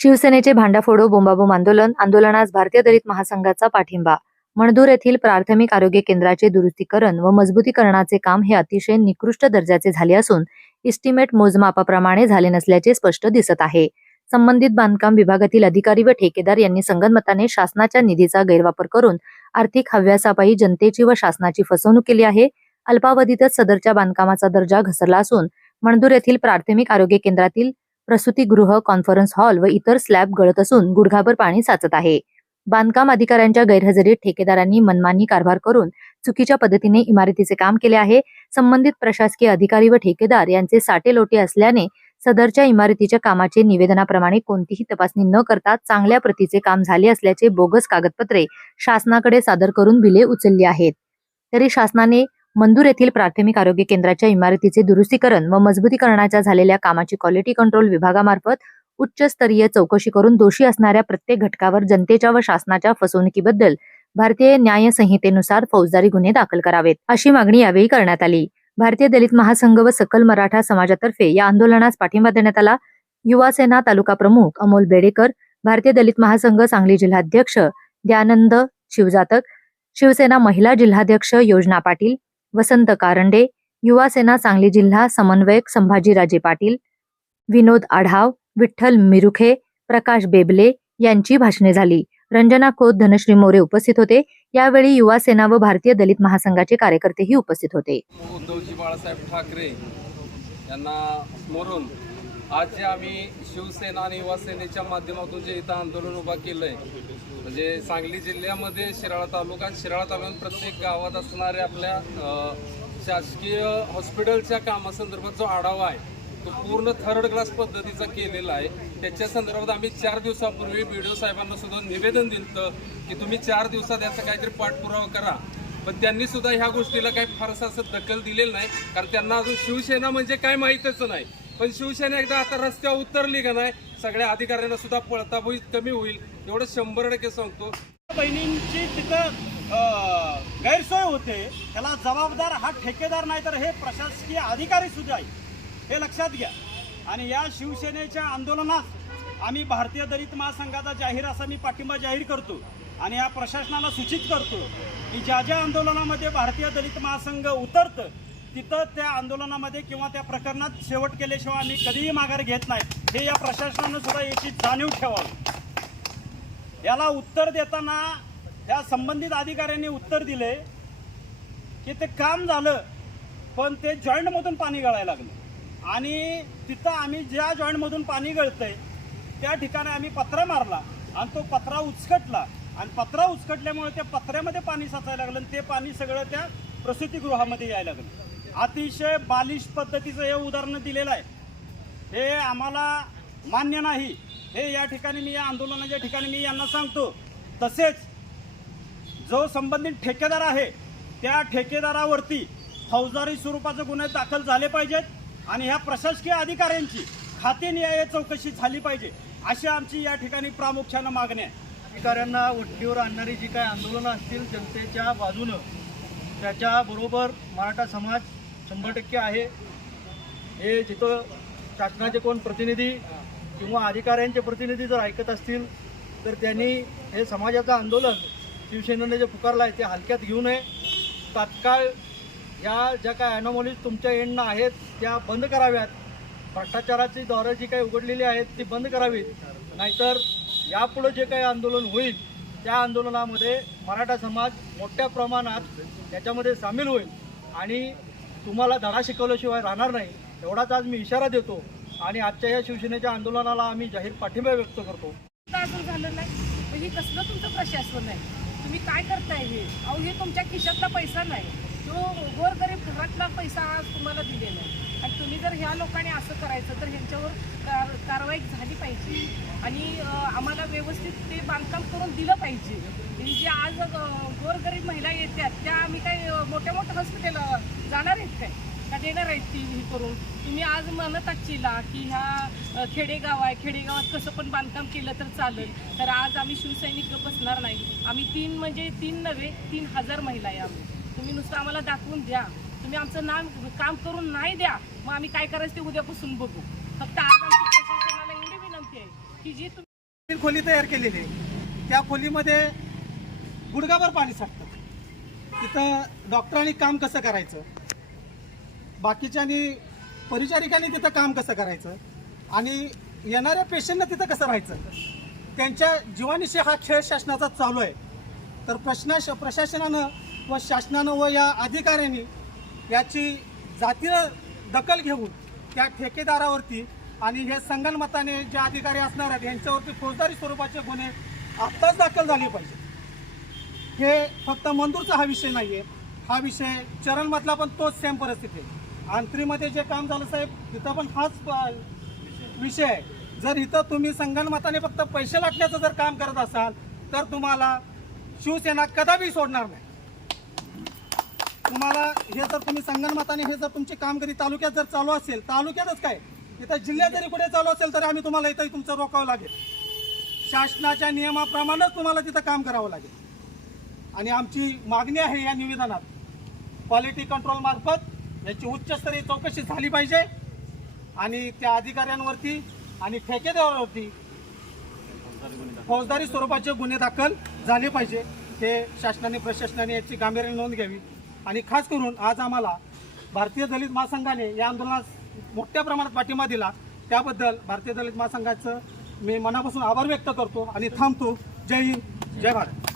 शिवसेनेचे भांडाफोडो बोंबाबोंब आंदोलन आंदोलनास भारतीय दलित महासंघाचा पाठिंबा. मणदूर येथील प्राथमिक आरोग्य केंद्राचे दुरुस्तीकरण व मजबूतीकरणाचे काम हे अतिशय निकृष्ट दर्जाचे झाले असून इस्टिमेट मोजमापाप्रमाणे झाले नसल्याचे स्पष्ट दिसत आहे. संबंधित बांधकाम विभागातील अधिकारी व ठेकेदार यांनी संगनमताने शासनाच्या निधीचा गैरवापर करून आर्थिक हव्यासापायी जनतेची व शासनाची फसवणूक केली आहे. अल्पावधीतच सदरच्या बांधकामाचा दर्जा घसरला असून मणदूर येथील प्राथमिक आरोग्य केंद्रातील प्रसूतीगृह कॉन्फरन्स हॉल व इतर स्लॅब गळत असून गुडघाभर पाणी साचत आहे. बांधकाम अधिकाऱ्यांच्या गैरहजेरीत ठेकेदारांनी मनमानी कारभार करून चुकीच्या पद्धतीने इमारतीचे काम केले आहे. संबंधित प्रशासकीय अधिकारी व ठेकेदार यांचे साटे लोटे असल्याने सदरच्या इमारतीच्या कामाचे निवेदनाप्रमाणे कोणतीही तपासणी न करता चांगल्या प्रतीचे काम झाले असल्याचे बोगस कागदपत्रे शासनाकडे सादर करून बिले उचलली आहेत. तरी शासनाने मंदूर येथील प्राथमिक आरोग्य केंद्राच्या इमारतीचे दुरुस्तीकरण व मजबूतीकरणाच्या झालेल्या कामाची क्वालिटी कंट्रोल विभागामार्फत उच्चस्तरीय चौकशी करून दोषी असणाऱ्या प्रत्येक घटकावर जनतेच्या व शासनाच्या फसवणुकीबद्दल भारतीय न्याय संहितेनुसार फौजदारी गुन्हे दाखल करावेत अशी मागणी यावेळी करण्यात आली. भारतीय दलित महासंघ व सकल मराठा समाजातर्फे या आंदोलनास पाठिंबा देण्यात आला. युवासेना तालुका प्रमुख अमोल बेडेकर भारतीय दलित महासंघ सांगली जिल्हाध्यक्ष दयानंद शिवजातक शिवसेना महिला जिल्हाध्यक्ष योजना पाटील वसंत कारंडे युवा सेना सांगली जिल्हा समन्वयक संभाजीराजे पाटील विनोद आढाव विठ्ठल मिरुखे प्रकाश बेबले यांची भाषणे झाली. रंजना खोत धनश्री मोरे उपस्थित होते. यावेळी युवा सेना व भारतीय दलित महासंघाचे कार्यकर्तेही उपस्थित होते. उद्धवजी बाळासाहेब ठाकरे यांना स्मरून आज जे आम्ही शिवसेना आणि युवासेनेच्या माध्यमातून जे इथं आंदोलन उभा आहे म्हणजे सांगली जिल्ह्यामध्ये शिराळा तालुका शिराळा तालुक्यात प्रत्येक गावात असणाऱ्या आपल्या शासकीय हॉस्पिटलच्या कामासंदर्भात जो आढावा आहे तो पूर्ण थर्ड क्लास पद्धतीचा केलेला आहे. त्याच्या संदर्भात आम्ही चार दिवसापूर्वी बी डी साहेबांना सुद्धा निवेदन दिलं की तुम्ही चार दिवसात याचा काहीतरी पाठपुरावा करा. पण त्यांनी सुद्धा ह्या गोष्टीला काही फारसं असं दखल दिलेलं नाही कारण त्यांना अजून शिवसेना म्हणजे काय माहीतच नाही. पण शिवसेना एकदा आता रस्त्यावर उतरली का नाही सगळ्या अधिकाऱ्यांना सुद्धा पळताभुई कमी होईल एवढं शंभर टक्के सांगतो. बहिणींची तिथं गैरसोय होते. त्याला जबाबदार हा ठेकेदार नाही तर हे प्रशासकीय अधिकारी सुद्धा आहे हे लक्षात घ्या. आणि या शिवसेनेच्या आंदोलनात आम्ही भारतीय दलित महासंघाचा जाहीर असा मी पाठिंबा जाहीर करतो आणि या प्रशासनाला सूचित करतो की ज्या ज्या आंदोलनामध्ये भारतीय दलित महासंघ उतरतं तिथं त्या आंदोलनामध्ये किंवा त्या प्रकरणात शेवट केल्याशिवाय आम्ही कधीही माघार घेत नाही. हे या प्रशासनानं सुद्धा याची जाणीव ठेवावी. याला उत्तर देताना त्या संबंधित अधिकाऱ्यांनी उत्तर दिले की ते काम झालं पण ते जॉईंटमधून पाणी गळायला लागलं. आणि तिथं आम्ही ज्या जॉईंटमधून पाणी गळतंय त्या ठिकाणी आम्ही पत्रा मारला आणि तो पत्रा उचकटला. आणि पत्रा उचकटल्यामुळे त्या पत्र्यामध्ये पाणी साचायला लागलं आणि ते पाणी सगळं त्या प्रसूतीगृहामध्ये यायला लागलं. अतिशय बालिश पद्धतीचं हे उदाहरण दिलेलं आहे. हे आम्हाला मान्य नाही. हे या ठिकाणी मी या आंदोलनाच्या ठिकाणी मी यांना सांगतो. तसेच जो संबंधित ठेकेदार आहे त्या ठेकेदारावरती फौजदारी स्वरूपाचे गुन्हे दाखल झाले पाहिजेत आणि ह्या प्रशासकीय अधिकाऱ्यांची खातेनिहाय चौकशी झाली पाहिजे अशी आमची या ठिकाणी प्रामुख्यानं मागणी आहे. अधिकाऱ्यांना वट्टीवर आणणारी जी काही आंदोलनं असतील जनतेच्या बाजूनं त्याच्याबरोबर मराठा समाज शंभर टक्के आहे. हे जिथं शासनाचे कोण प्रतिनिधी किंवा अधिकाऱ्यांचे प्रतिनिधी जर ऐकत असतील तर त्यांनी हे समाजाचं आंदोलन शिवसेनेने जे पुकारलं आहे ते हलक्यात घेऊ नये. तात्काळ या ज्या काय ॲनोमॉलीज तुमच्या एंडनं आहेत त्या बंद कराव्यात. भ्रष्टाचाराची दारं जी काही उघडलेली आहेत ती बंद करावीत. नाहीतर यापुढं जे काही आंदोलन होईल त्या आंदोलनामध्ये मराठा समाज मोठ्या प्रमाणात त्याच्यामध्ये सामील होईल. आणि तुम्हाला धडा शिकवल्याशिवाय राहणार नाही. एवढाच आज मी इशारा देतो आणि आजच्या या शिवसेनेच्या आंदोलनाला आम्ही जाहीर पाठिंबा व्यक्त करतो. अजून झालं नाही. मग हे कसलं तुमचं प्रशासन आहे? तुम्ही काय करताय हे? अहो हे तुमच्या खिशातला पैसा नाही. तो गोरगरीब घरातला पैसा आज तुम्हाला दिलेला आहे. तुम्ही जर ह्या लोकांनी असं करायचं तर ह्यांच्यावर कार कारवाई झाली पाहिजे. आणि आम्हाला व्यवस्थित ते बांधकाम करून दिलं पाहिजे. म्हणजे जे आज गोरगरीब महिला येतात त्या आम्ही काय मोठ्या मोठ्या हॉस्पिटल जाणार आहेत काय? का देणार आहेत ती ही करून? तुम्ही आज म्हणत आजचीला की ह्या खेडेगाव आहे खेडेगावात कसं पण बांधकाम केलं तर चालेल. तर आज आम्ही शिवसैनिक बसणार नाही. आम्ही तीन म्हणजे तीन नव्हे तीन हजार महिला आहे आम्ही. तुम्ही नुसतं आम्हाला दाखवून द्या. तुम्ही आमचं नाम काम करून नाही द्या मग आम्ही काय करायचं ते उद्यापासून बघू. फक्त आज आमची प्रशासनाला एवढी विनंती आहे की जी तुम्ही खोली तयार केलेली आहे. त्या खोलीमध्ये गुडगाभर पाणी साठतं. तिथं डॉक्टरांनी काम कसं करायचं? बाकीच्यानी परिचारिकांनी तिथं काम कसं करायचं? आणि येणाऱ्या पेशंटनं तिथं कसं राहायचं? त्यांच्या जीवानिशी हा खेळ शासनाचा चालू आहे. तर प्रश्ना प्रशासनानं व शासनानं व या अधिकाऱ्यांनी याची जातीय दखल घेऊन त्या ठेकेदारावरती आणि हे संगणमताने जे अधिकारी असणार आहेत यांच्यावरती फौजदारी स्वरूपाचे गुन्हे आत्ताच दाखल झाले पाहिजे हे फक्त मंदूरचा हा विषय नाही आहे हा विषय चरणमधला पण तोच सेम परिस्थिती आहे. आंत्रीमध्ये जे काम झालं साहेब तिथं पण हाच विषय आहे. जर इथं तुम्ही संगणमताने फक्त पैसे लाटण्याचं जर काम करत असाल तर तुम्हाला शिवसेना कदापि सोडणार नाही. तुम्हाला हे जर तुम्ही संगणमताने हे जर तुमची कामगिरी तालुक्यात जर चालू असेल तालुक्यातच काय? इथं जिल्ह्यात जरी कुठे चालू असेल तरी आम्ही तुम्हाला इथं तुमचं रोखावं लागेल. शासनाच्या नियमाप्रमाणेच तुम्हाला तिथं काम करावं लागेल. आणि आमची मागणी आहे या निवेदनात क्वालिटी कंट्रोल मार्फत याची उच्चस्तरीय चौकशी झाली पाहिजे. आणि त्या अधिकाऱ्यांवरती आणि ठेकेदारावरती फौजदारी स्वरूपाचे गुन्हे दाखल झाले पाहिजे. हे शासनाने प्रशासनाने याची गांभीर्याने नोंद घ्यावी. आणि खास करून आज आम्हाला भारतीय दलित महासंघाने या आंदोलनास मोठ्या प्रमाणात पाठिंबा दिला. त्याबद्दल भारतीय दलित महासंघाचं मी मनापासून आभार व्यक्त करतो आणि थांबतो. जय हिंद. जय भारत.